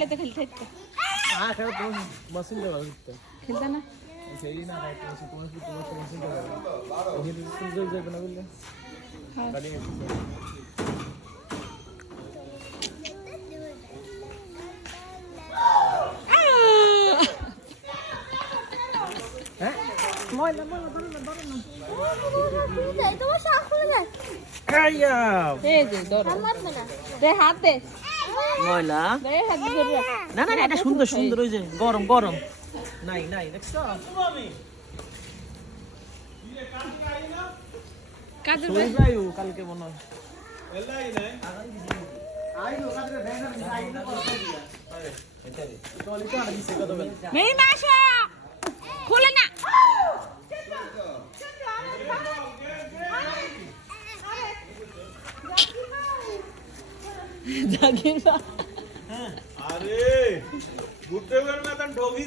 খেলে তো খেলতে থাকতো। হ্যাঁ খেলো তো মশিন দেওয়া হচ্ছে খেলতে না সেই না খাই তোমার মশিন দেওয়া এই যে সুন্দর যাবে না বললে হ্যাঁ গাড়ি মেশিন হ্যাঁ ময়লা ময়লা ধরো না তোমার শাক খুলে যায় আইয়া এই যে ধরো দে হাত দে ময়লা দে হাত ধরে রাখ না না এটা সুন্দর সুন্দর ওই যে গরম গরম নাই নাই দেখছো কাজে সোই যাইও কালকে মনে হয় এলাই নাই আইও কালকে ভেঙে দিই আইও করতে দিয়া এটা চলি তো আর দিছে কত বেলা মেরি মাসা খুলে না জাগির अरे भुट्टे में तो ठोकी